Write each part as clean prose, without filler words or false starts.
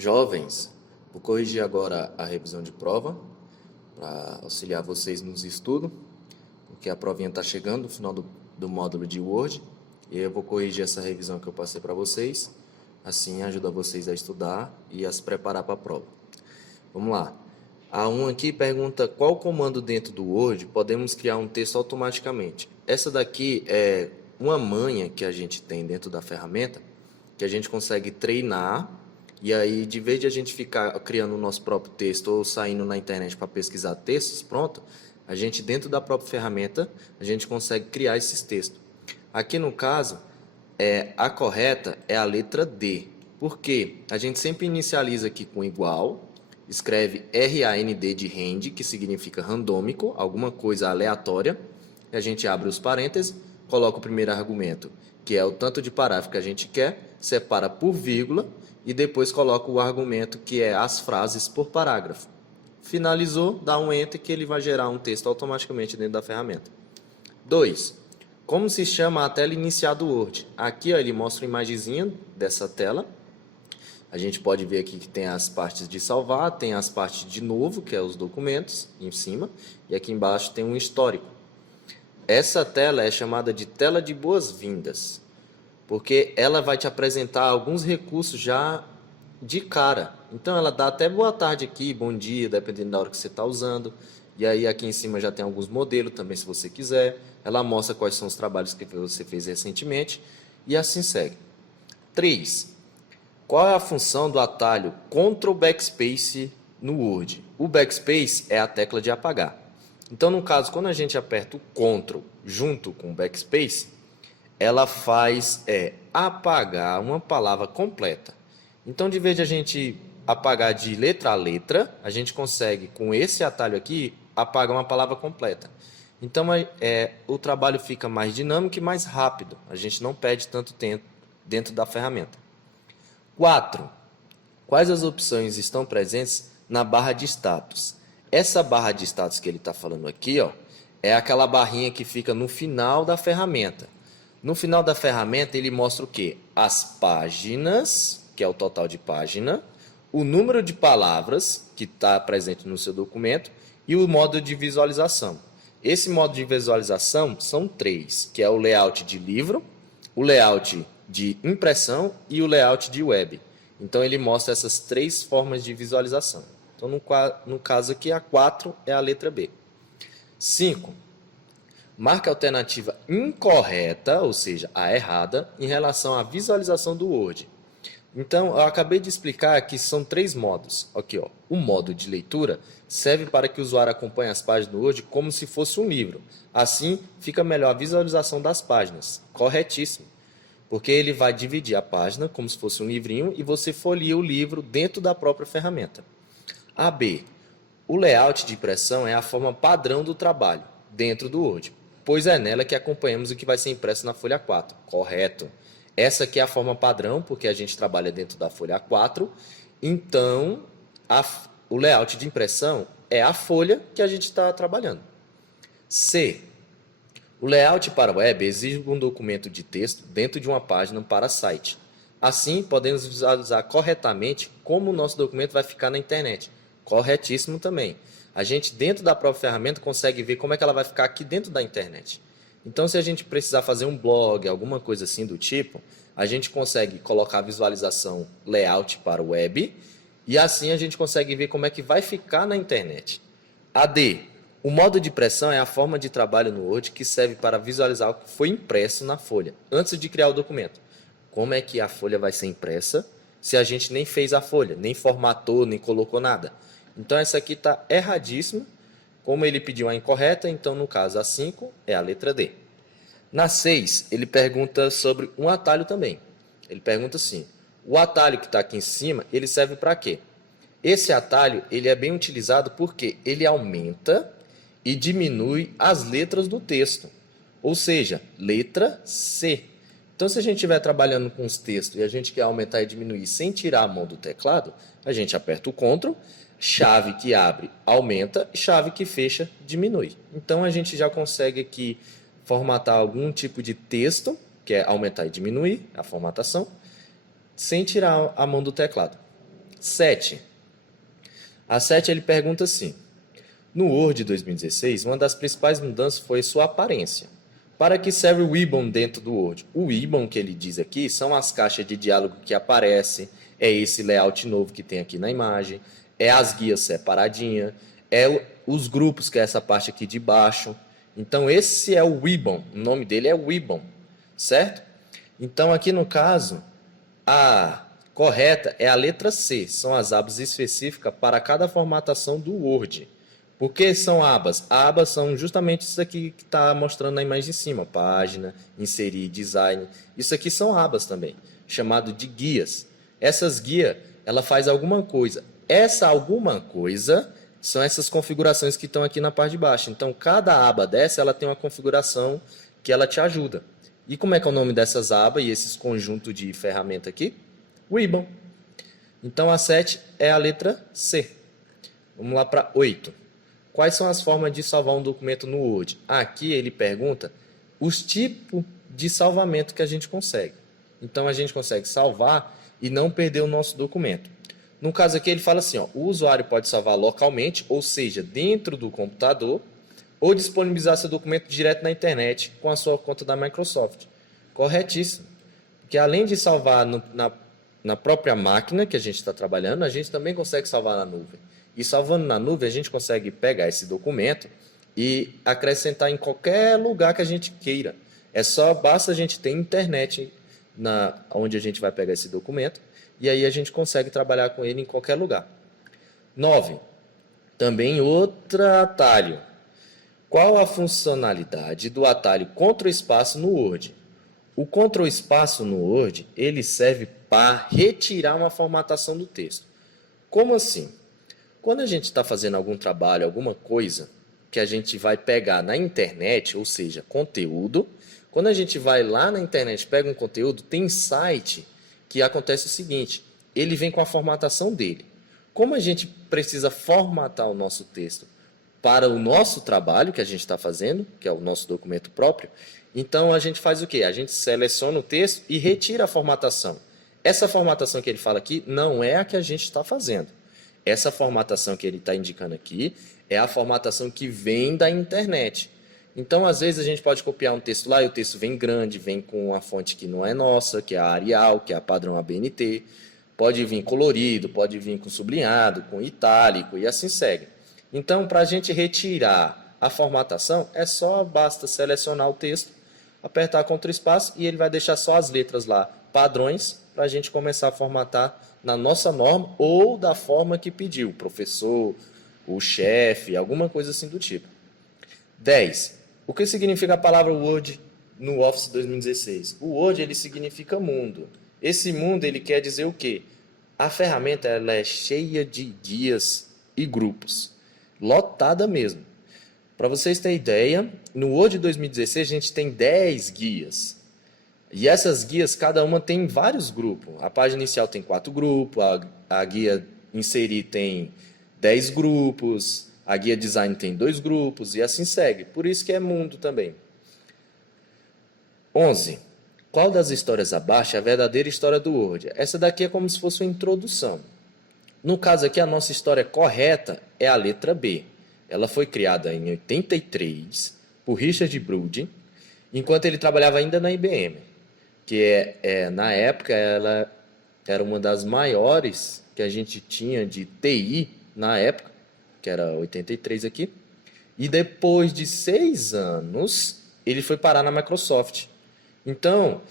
Jovens, vou corrigir agora a revisão de prova para auxiliar vocês nos estudos, porque a provinha está chegando no final do módulo de Word e eu vou corrigir essa revisão que eu passei para vocês, assim ajuda vocês a estudar e a se preparar para a prova. Vamos lá. A 1 aqui pergunta qual comando dentro do Word podemos criar um texto automaticamente. Essa daqui é uma manha que a gente tem dentro da ferramenta, que a gente consegue treinar. E aí, de vez de a gente ficar criando o nosso próprio texto ou saindo na internet para pesquisar textos, pronto, a gente dentro da própria ferramenta, a gente consegue criar esses textos. Aqui no caso, a correta é a letra D. Por quê? A gente sempre inicializa aqui com igual, escreve RAND de rand, que significa randômico, alguma coisa aleatória, e a gente abre os parênteses, coloca o primeiro argumento, que é o tanto de parágrafo que a gente quer, separa por vírgula, e depois coloca o argumento que é as frases por parágrafo. Finalizou, dá um Enter que ele vai gerar um texto automaticamente dentro da ferramenta. 2. Como se chama a tela inicial do Word? Aqui ó, ele mostra uma imagenzinha dessa tela. A gente pode ver aqui que tem as partes de salvar, tem as partes de novo, que é os documentos, em cima, e aqui embaixo tem um histórico. Essa tela é chamada de tela de boas-vindas, porque ela vai te apresentar alguns recursos já de cara. Então, ela dá até boa tarde aqui, bom dia, dependendo da hora que você está usando. E aí, aqui em cima já tem alguns modelos também, se você quiser. Ela mostra quais são os trabalhos que você fez recentemente. E assim segue. 3. Qual é a função do atalho Ctrl Backspace no Word? O Backspace é a tecla de apagar. Então, no caso, quando a gente aperta o Ctrl junto com o Backspace, ela faz apagar uma palavra completa. Então, de vez de a gente apagar de letra a letra, a gente consegue, com esse atalho aqui, apagar uma palavra completa. Então, o trabalho fica mais dinâmico e mais rápido. A gente não perde tanto tempo dentro da ferramenta. 4. Quais as opções estão presentes na barra de status? Essa barra de status que ele está falando aqui, ó, é aquela barrinha que fica no final da ferramenta. No final da ferramenta, ele mostra o quê? As páginas, que é o total de página, o número de palavras que está presente no seu documento e o modo de visualização. Esse modo de visualização são 3, que é o layout de livro, o layout de impressão e o layout de web. Então, ele mostra essas 3 formas de visualização. Então, no caso aqui, a 4 é a letra B. 5. Marca a alternativa incorreta, ou seja, a errada, em relação à visualização do Word. Então, eu acabei de explicar que são 3 modos. Aqui, ó, o modo de leitura serve para que o usuário acompanhe as páginas do Word como se fosse um livro. Assim, fica melhor a visualização das páginas. Corretíssimo. Porque ele vai dividir a página como se fosse um livrinho e você folheia o livro dentro da própria ferramenta. AB. O layout de impressão é a forma padrão do trabalho dentro do Word, pois é nela que acompanhamos o que vai ser impresso na folha 4. Correto. Essa aqui é a forma padrão, porque a gente trabalha dentro da folha A4. Então, o layout de impressão é a folha que a gente está trabalhando. C. O layout para web exige um documento de texto dentro de uma página para site. Assim, podemos visualizar corretamente como o nosso documento vai ficar na internet. Corretíssimo também. A gente, dentro da própria ferramenta, consegue ver como é que ela vai ficar aqui dentro da internet. Então, se a gente precisar fazer um blog, alguma coisa assim do tipo, a gente consegue colocar a visualização layout para o web e assim a gente consegue ver como é que vai ficar na internet. AD. O modo de impressão é a forma de trabalho no Word que serve para visualizar o que foi impresso na folha, antes de criar o documento. Como é que a folha vai ser impressa se a gente nem fez a folha, nem formatou, nem colocou nada? Então, essa aqui está erradíssima. Como ele pediu a incorreta, então, no caso, a 5 é a letra D. Na 6, ele pergunta sobre um atalho também. Ele pergunta assim, o atalho que está aqui em cima, ele serve para quê? Esse atalho ele é bem utilizado porque ele aumenta e diminui as letras do texto. Ou seja, letra C. Então, se a gente estiver trabalhando com os textos e a gente quer aumentar e diminuir sem tirar a mão do teclado, a gente aperta o Ctrl, chave que abre aumenta, chave que fecha diminui. Então, a gente já consegue aqui formatar algum tipo de texto, que é aumentar e diminuir a formatação, sem tirar a mão do teclado. 7. A 7 ele pergunta assim: no Word 2016, uma das principais mudanças foi sua aparência. Para que serve o Ribbon dentro do Word? O Ribbon que ele diz aqui são as caixas de diálogo que aparecem, é esse layout novo que tem aqui na imagem, é as guias separadinhas, é os grupos, que é essa parte aqui de baixo. Então esse é o Ribbon, o nome dele é Ribbon, certo? Então aqui no caso, a correta é a letra C, são as abas específicas para cada formatação do Word. Por que são abas? Abas são justamente isso aqui que está mostrando na imagem em cima. Página, inserir, design. Isso aqui são abas também, chamado de guias. Essas guias, ela faz alguma coisa. Essa alguma coisa são essas configurações que estão aqui na parte de baixo. Então, cada aba dessa, ela tem uma configuração que ela te ajuda. E como é que é o nome dessas abas e esses conjuntos de ferramenta aqui? Ribbon. Então, a 7 é a letra C. Vamos lá para 8. Quais são as formas de salvar um documento no Word? Aqui ele pergunta os tipos de salvamento que a gente consegue. Então, a gente consegue salvar e não perder o nosso documento. No caso aqui, ele fala assim, ó, o usuário pode salvar localmente, ou seja, dentro do computador, ou disponibilizar seu documento direto na internet com a sua conta da Microsoft. Corretíssimo. Porque além de salvar na própria máquina que a gente está trabalhando, a gente também consegue salvar na nuvem. E salvando na nuvem, a gente consegue pegar esse documento e acrescentar em qualquer lugar que a gente queira. Basta a gente ter internet onde a gente vai pegar esse documento e aí a gente consegue trabalhar com ele em qualquer lugar. 9. Também outro atalho. Qual a funcionalidade do atalho Ctrl Espaço no Word? O Ctrl Espaço no Word, ele serve para retirar uma formatação do texto. Como assim? Quando a gente está fazendo algum trabalho, alguma coisa que a gente vai pegar na internet, ou seja, conteúdo, quando a gente vai lá na internet, pega um conteúdo, tem site que acontece o seguinte, ele vem com a formatação dele. Como a gente precisa formatar o nosso texto para o nosso trabalho que a gente está fazendo, que é o nosso documento próprio, então a gente faz o quê? A gente seleciona o texto e retira a formatação. Essa formatação que ele fala aqui não é a que a gente está fazendo. Essa formatação que ele está indicando aqui é a formatação que vem da internet. Então, às vezes, a gente pode copiar um texto lá e o texto vem grande, vem com uma fonte que não é nossa, que é a Arial, que é a padrão ABNT. Pode vir colorido, pode vir com sublinhado, com itálico e assim segue. Então, para a gente retirar a formatação, basta selecionar o texto, apertar Ctrl Espaço e ele vai deixar só as letras lá, padrões, para a gente começar a formatar na nossa norma ou da forma que pediu, o professor, o chefe, alguma coisa assim do tipo. 10. O que significa a palavra Word no Office 2016? O Word ele significa mundo. Esse mundo ele quer dizer o quê? A ferramenta ela é cheia de guias e grupos, lotada mesmo. Para vocês terem ideia, no Word 2016 a gente tem 10 guias. E essas guias, cada uma tem vários grupos. A página inicial tem 4 grupos, a guia inserir tem 10 grupos, a guia design tem 2 grupos e assim segue. Por isso que é mundo também. 11. Qual das histórias abaixo é a verdadeira história do Word? Essa daqui é como se fosse uma introdução. No caso aqui, a nossa história correta é a letra B. Ela foi criada em 83 por Richard Brudin, enquanto ele trabalhava ainda na IBM. Que na época ela era uma das maiores que a gente tinha de TI na época, que era 83 aqui. E depois de 6 anos, ele foi parar na Microsoft. Então,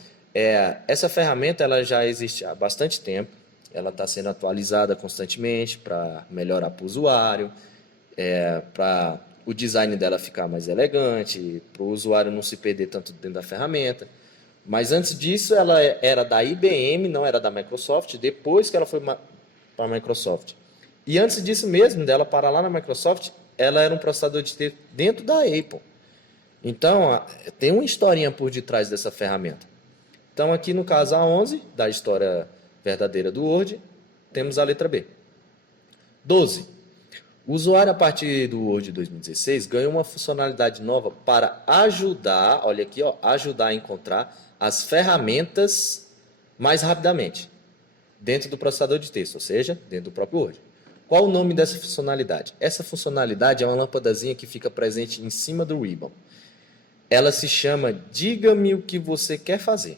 essa ferramenta ela já existe há bastante tempo. Ela está sendo atualizada constantemente para melhorar para o usuário, para o design dela ficar mais elegante, para o usuário não se perder tanto dentro da ferramenta. Mas antes disso, ela era da IBM, não era da Microsoft, depois que ela foi para a Microsoft. E antes disso mesmo, dela parar lá na Microsoft, ela era um processador de texto dentro da Apple. Então, tem uma historinha por detrás dessa ferramenta. Então, aqui no caso A11, da história verdadeira do Word, temos a letra B. 12. O usuário, a partir do Word 2016, ganhou uma funcionalidade nova para ajudar, olha aqui, ajudar a encontrar as ferramentas mais rapidamente. dentro do processador de texto, ou seja, dentro do próprio Word. Qual o nome dessa funcionalidade? Essa funcionalidade é uma lâmpadazinha que fica presente em cima do ribbon. Ela se chama Diga-me o que você quer fazer.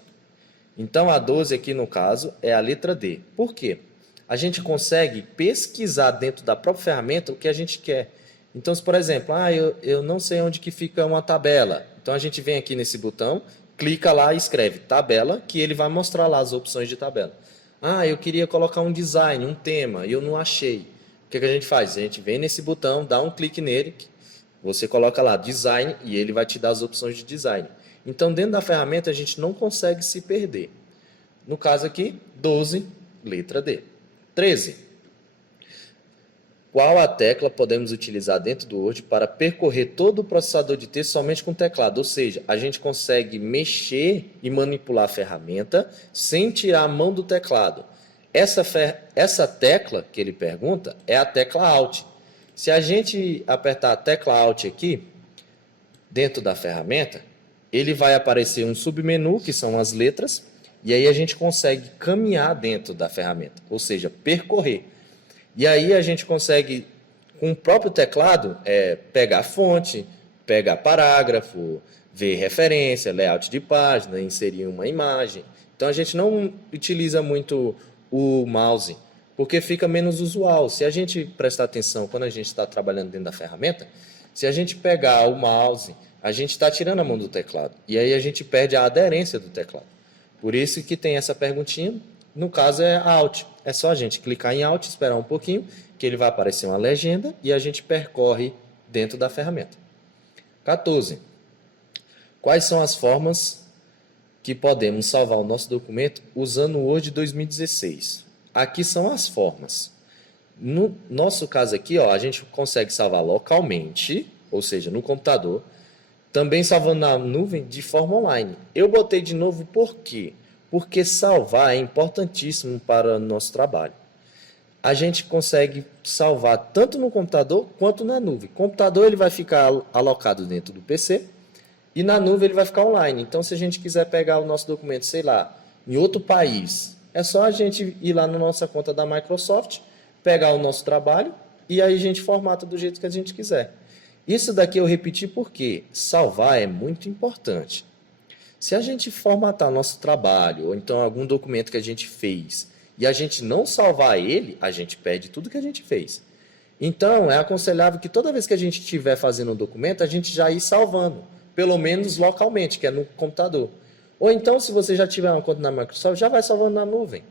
Então, a 12 aqui, no caso, é a letra D. Por quê? A gente consegue pesquisar dentro da própria ferramenta o que a gente quer. Então, se, por exemplo, eu não sei onde que fica uma tabela. Então, a gente vem aqui nesse botão, clica lá e escreve tabela, que ele vai mostrar lá as opções de tabela. Eu queria colocar um design, um tema, e eu não achei. O que a gente faz? A gente vem nesse botão, dá um clique nele, você coloca lá design e ele vai te dar as opções de design. Então, dentro da ferramenta, a gente não consegue se perder. No caso aqui, 12, letra D. 13. Qual a tecla podemos utilizar dentro do Word para percorrer todo o processador de texto somente com o teclado? Ou seja, a gente consegue mexer e manipular a ferramenta sem tirar a mão do teclado. Essa tecla que ele pergunta é a tecla Alt. Se a gente apertar a tecla Alt aqui, dentro da ferramenta, ele vai aparecer um submenu, que são as letras, e aí a gente consegue caminhar dentro da ferramenta, ou seja, percorrer. E aí a gente consegue, com o próprio teclado, pegar fonte, pegar parágrafo, ver referência, layout de página, inserir uma imagem. Então a gente não utiliza muito o mouse, porque fica menos usual. Se a gente prestar atenção quando a gente está trabalhando dentro da ferramenta, se a gente pegar o mouse, a gente está tirando a mão do teclado. E aí a gente perde a aderência do teclado. Por isso que tem essa perguntinha. No caso é Alt. É só a gente clicar em Alt, esperar um pouquinho, que ele vai aparecer uma legenda e a gente percorre dentro da ferramenta. 14. Quais são as formas que podemos salvar o nosso documento usando o Word 2016? Aqui são as formas. No nosso caso aqui, a gente consegue salvar localmente, ou seja, no computador, também salvando na nuvem de forma online. Eu botei de novo por quê? Porque salvar é importantíssimo para o nosso trabalho. A gente consegue salvar tanto no computador quanto na nuvem. O computador ele vai ficar alocado dentro do PC e na nuvem ele vai ficar online. Então, se a gente quiser pegar o nosso documento, sei lá, em outro país, é só a gente ir lá na nossa conta da Microsoft, pegar o nosso trabalho e aí a gente formata do jeito que a gente quiser. Isso daqui eu repeti porque salvar é muito importante. Se a gente formatar nosso trabalho, ou então algum documento que a gente fez, e a gente não salvar ele, a gente perde tudo que a gente fez. Então, é aconselhável que toda vez que a gente estiver fazendo um documento, a gente já ir salvando, pelo menos localmente, que é no computador. Ou então, se você já tiver uma conta na Microsoft, já vai salvando na nuvem.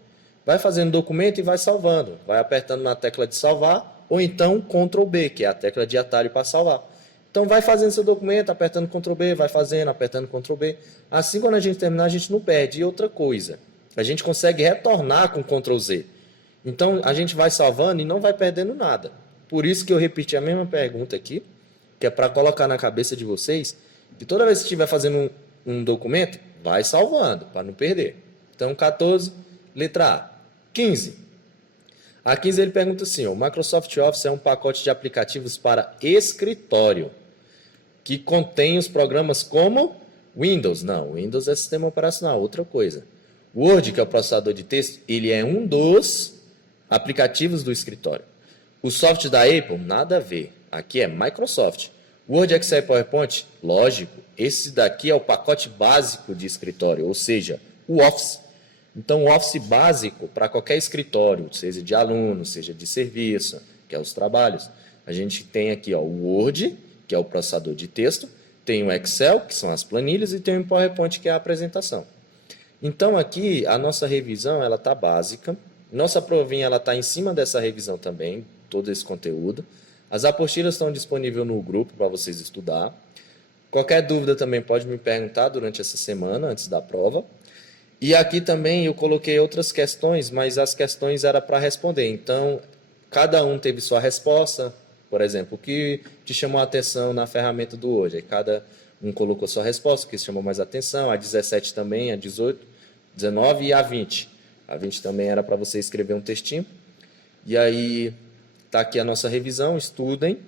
Vai fazendo documento e vai salvando. Vai apertando na tecla de salvar, ou então Ctrl B, que é a tecla de atalho para salvar. Então, vai fazendo seu documento, apertando Ctrl B, vai fazendo, apertando Ctrl B. Assim, quando a gente terminar, a gente não perde. E outra coisa, a gente consegue retornar com Ctrl Z. Então, a gente vai salvando e não vai perdendo nada. Por isso que eu repeti a mesma pergunta aqui, que é para colocar na cabeça de vocês, que toda vez que estiver fazendo um documento, vai salvando, para não perder. Então, 14, letra A. 15. A 15 ele pergunta assim, o Microsoft Office é um pacote de aplicativos para escritório, que contém os programas como Windows. Não, Windows é sistema operacional, outra coisa. Word, que é o processador de texto, ele é um dos aplicativos do escritório. O software da Apple, nada a ver. Aqui é Microsoft. Word, Excel e PowerPoint, lógico, esse daqui é o pacote básico de escritório, ou seja, o Office. Então, o Office básico para qualquer escritório, seja de aluno, seja de serviço, que é os trabalhos, a gente tem aqui o Word, que é o processador de texto, tem o Excel, que são as planilhas, e tem o PowerPoint, que é a apresentação. Então, aqui, a nossa revisão está básica. Nossa provinha está em cima dessa revisão também, todo esse conteúdo. As apostilas estão disponíveis no grupo para vocês estudar. Qualquer dúvida também pode me perguntar durante essa semana, antes da prova. E aqui também eu coloquei outras questões, mas as questões eram para responder. Então, cada um teve sua resposta. Por exemplo, o que te chamou a atenção na ferramenta do hoje? Aí cada um colocou sua resposta, o que chamou mais atenção. A 17 também, a 18, 19 e a 20. A 20 também era para você escrever um textinho. E aí, está aqui a nossa revisão, estudem.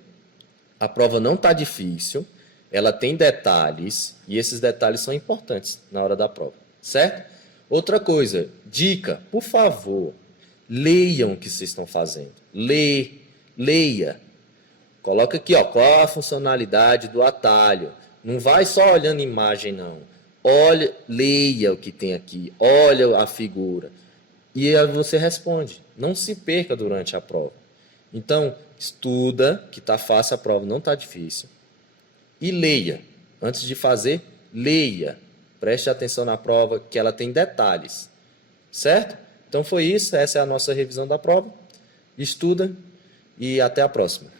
A prova não está difícil, ela tem detalhes, e esses detalhes são importantes na hora da prova, certo? Outra coisa, dica, por favor, Leiam o que vocês estão fazendo. Leia. Coloca aqui, ó, qual a funcionalidade do atalho. Não vai só olhando imagem, não. Olha, leia o que tem aqui. Olha a figura. E aí você responde. Não se perca durante a prova. Então, estuda, que está fácil a prova, não está difícil. E leia. Antes de fazer, leia. Preste atenção na prova, que ela tem detalhes. Certo? Então foi isso. Essa é a nossa revisão da prova. Estuda e até a próxima.